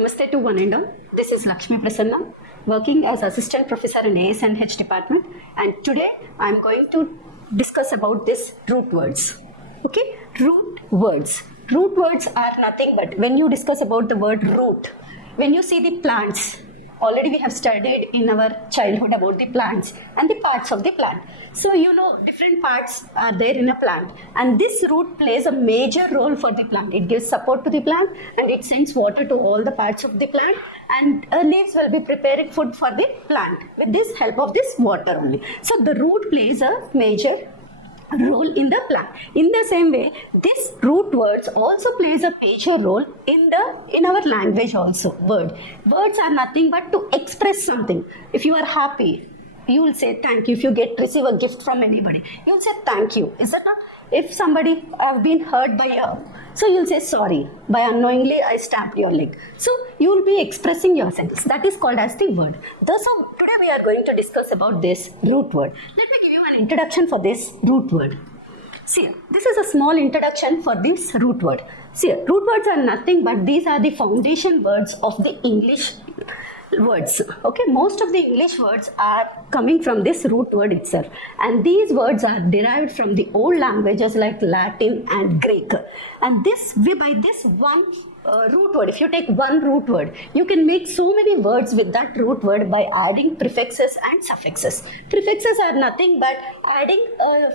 Namaste to one and all. This is Lakshmi Prasanna, working as assistant professor in AS and H department. And today I am going to discuss about this root words. Okay, root words. Root words are nothing but when you discuss about the word root, when you see the plants, already we have studied in our childhood about the plants and the parts of the plant. So you know different parts are there in a plant, and this root plays a major role for the plant. It gives support to the plant and it sends water to all the parts of the plant, and leaves will be preparing food for the plant with this help of this water only. So the root plays a major role in the plant. In the same way, this root words also plays a major role in our language also. Words are nothing but to express something. If you are happy, you will say thank you. If you receive a gift from anybody, you will say thank you. Is that not? If somebody have been hurt by you, so you'll say sorry, by unknowingly I stabbed your leg. So you will be expressing yourself. That is called as the word. Thus, today we are going to discuss about this root word. Let me give you an introduction for this root word. See, this is a small introduction for this root word. See, root words are nothing but these are the foundation words of the English words. Okay, most of the English words are coming from this root word itself, and these words are derived from the old languages like Latin and Greek. And this by this one root word, if you take one root word, you can make so many words with that root word by adding prefixes and suffixes. Prefixes are nothing but adding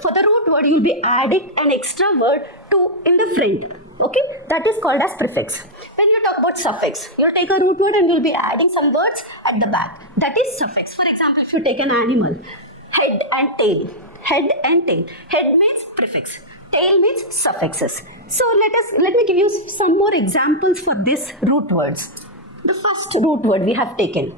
for the root word, you will be adding an extra word to in the front. Okay, that is called as prefix. When you talk about suffix, you'll take a root word and you'll be adding some words at the back. That is suffix. For example, if you take an animal, head and tail. Head and tail. Head means prefix. Tail means suffixes. So let me give you some more examples for this root words. The first root word we have taken,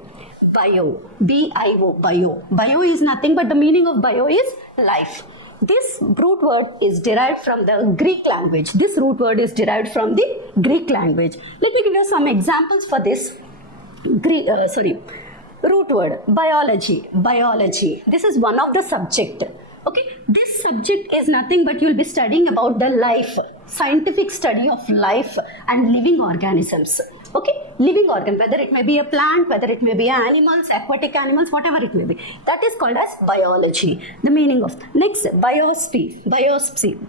bio. B-I-O, bio. Bio is nothing but the meaning of bio is life. This root word is derived from the Greek language. This root word is derived from the Greek language. Let me give you some examples for this root word. Biology. Biology. This is one of the subject. Okay, this subject is nothing but you will be studying about the life, scientific study of life and living organisms. Okay, living organ, whether it may be a plant, whether it may be animals, aquatic animals, whatever it may be. That is called as biology. The meaning of next, biopsy. Biopsy.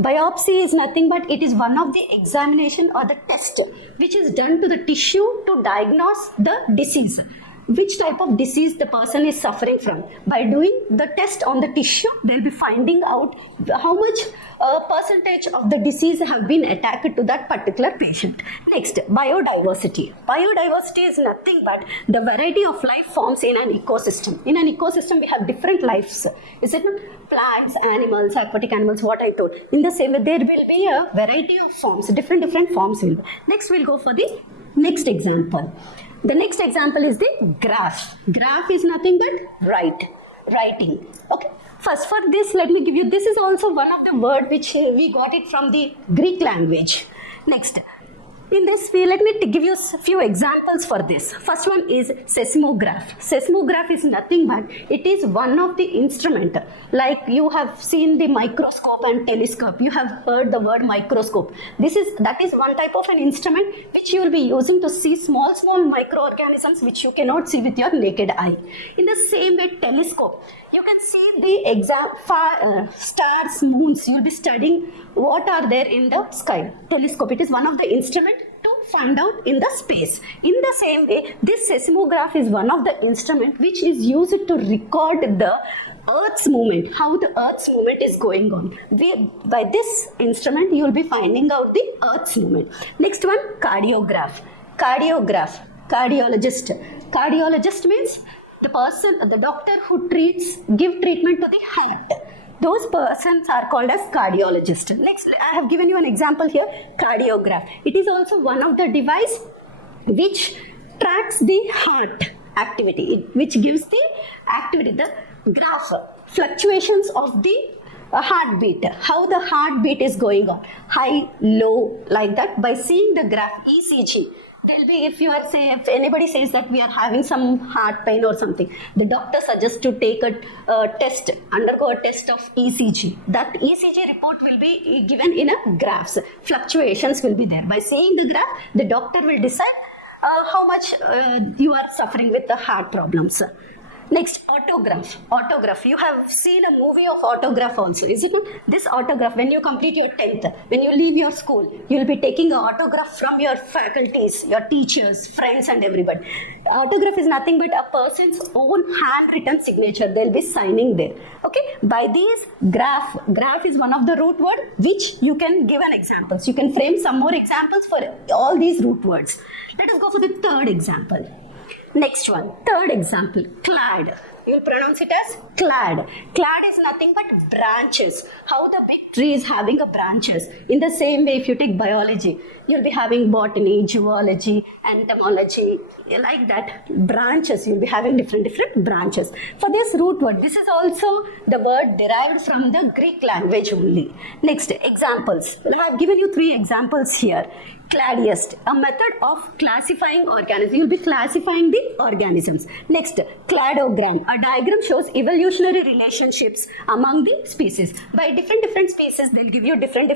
Biopsy is nothing but it is one of the examination or the test which is done to the tissue to diagnose the disease. Which type of disease the person is suffering from. By doing the test on the tissue, they'll be finding out how much percentage of the disease have been attacked to that particular patient. Next, biodiversity. Biodiversity is nothing but the variety of life forms in an ecosystem. In an ecosystem, we have different lives. Is it not? Plants, animals, aquatic animals, what I told. In the same way, there will be a variety of forms, different forms will be. Next, we'll go for the next example. The next example is the graph. Graph is nothing but writing. Okay. First for this, let me give you, this is also one of the word which we got it from the Greek language. Next, in this way, let me give you a few examples for this. First one is seismograph. Seismograph is nothing but it is one of the instrument. Like you have seen the microscope and telescope. You have heard the word microscope. That is one type of an instrument which you will be using to see small microorganisms which you cannot see with your naked eye. In the same way, telescope. You can see the stars, moons. You will be studying what are there in the sky. Telescope, it is one of the instrument to find out in the space. In the same way, this seismograph is one of the instrument which is used to record the Earth's movement, how the Earth's movement is going on. By this instrument, you will be finding out the Earth's movement. Next one, cardiograph. Cardiologist. Cardiologist means the doctor who give treatment to the heart. Those persons are called as cardiologist. Next, I have given you an example here, cardiograph. It is also one of the device which tracks the heart activity, which gives the activity, the graph, fluctuations of the heartbeat, how the heartbeat is going on, high, low, like that. By seeing the graph, ECG, there'll be, if anybody says that we are having some heart pain or something, the doctor suggests to take a test, undergo a test of ECG. That ECG report will be given in a graphs. Fluctuations will be there. By seeing the graph, the doctor will decide how much you are suffering with the heart problems. Next, autograph. Autograph. You have seen a movie of autograph also, is it not? This autograph, when you complete your 10th, when you leave your school, you will be taking an autograph from your faculties, your teachers, friends and everybody. Autograph is nothing but a person's own handwritten signature. They'll be signing there. Okay. By these, graph. Graph is one of the root word which you can give an examples. You can frame some more examples for all these root words. Let us go for the third example. Next one, third example, clad. You will pronounce it as clad. Clad is nothing but branches. How the big tree is having a branches. In the same way, if you take biology, you'll be having botany, zoology, entomology, like that. Branches, you'll be having different branches. For this root word, this is also the word derived from the Greek language only. Next, examples. I have given you 3 examples here. Cladiest, a method of classifying organisms. You'll be classifying the organisms. Next, cladogram. A diagram shows evolutionary relationships among the species. By different species, they'll give you different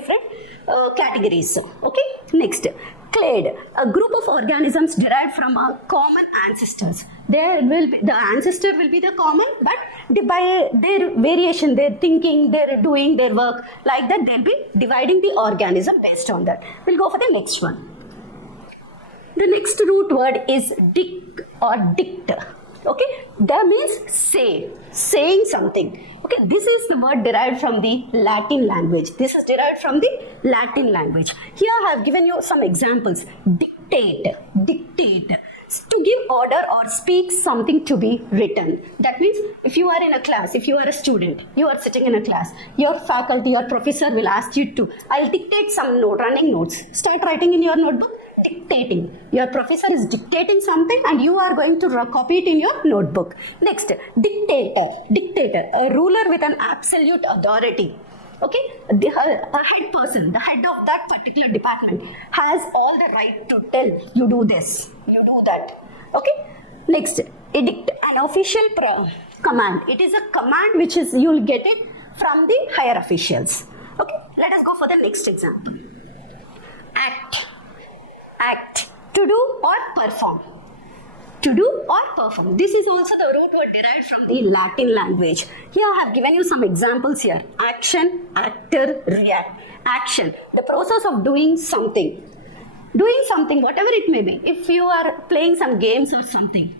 categories. Okay. Next, clade. A group of organisms derived from a common ancestors. There will be, the ancestor will be the common, but by their variation, their thinking, their doing, their work, like that, they'll be dividing the organism based on that. We'll go for the next one. The next root word is dict or dict. Okay, that means say, saying something. Okay, this is the word derived from the Latin language. This is derived from the Latin language. Here I have given you some examples. Dictate, dictate. To give order or speak something to be written. That means if you are in a class, if you are a student, you are sitting in a class, your faculty, your professor will ask you to, I'll dictate some running notes. Start writing in your notebook. Dictating. Your professor is dictating something and you are going to copy it in your notebook. Next, dictator. Dictator. A ruler with an absolute authority. Okay, a head person, the head of that particular department has all the right to tell you do this, you do that. Okay, next, edict, an official command. It is a command which is, you will get it from the higher officials. Okay, let us go for the next example. Act, act, to do or perform. To do or perform. This is also the root word derived from the Latin language. Here I have given you some examples here. Action, actor, react. Action, the process of doing something. Doing something, whatever it may be. If you are playing some games or something,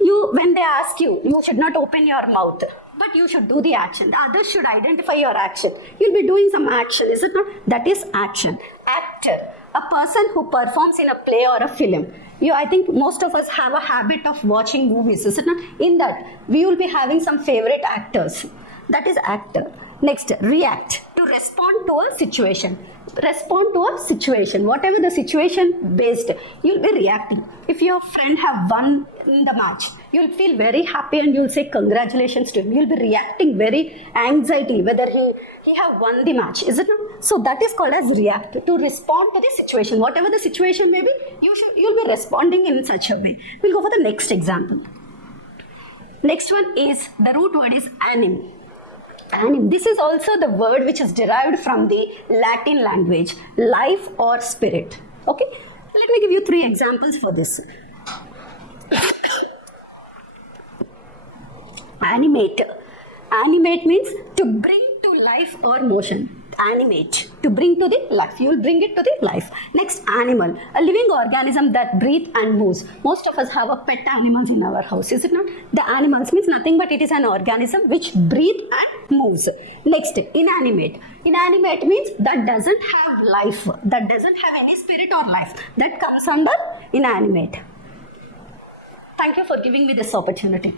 when they ask you, you should not open your mouth, but you should do the action. The others should identify your action. You'll be doing some action, is it not? That is action. Actor, a person who performs in a play or a film. I think most of us have a habit of watching movies, is it not? In that, we will be having some favorite actors. That is actor. Next, react, to respond to a situation. Respond to a situation. Whatever the situation based, you'll be reacting. If your friend have won in the match, you'll feel very happy and you'll say congratulations to him. You'll be reacting very anxiety whether he have won the match, is it not? So that is called as react, to respond to the situation. Whatever the situation may be, you'll be responding in such a way. We'll go for the next example. Next one is, the root word is anim. Anim. This is also the word which is derived from the Latin language, life or spirit. Okay, let me give you 3 examples for this. Animate. Animate means to bring to life or motion. Animate, to bring to the life. You will bring it to the life. Next, animal, a living organism that breathes and moves. Most of us have a pet animals in our house, is it not? The animals means nothing but it is an organism which breathes and moves. Next, inanimate. Inanimate means that doesn't have life, that doesn't have any spirit or life. That comes under inanimate. Thank you for giving me this opportunity.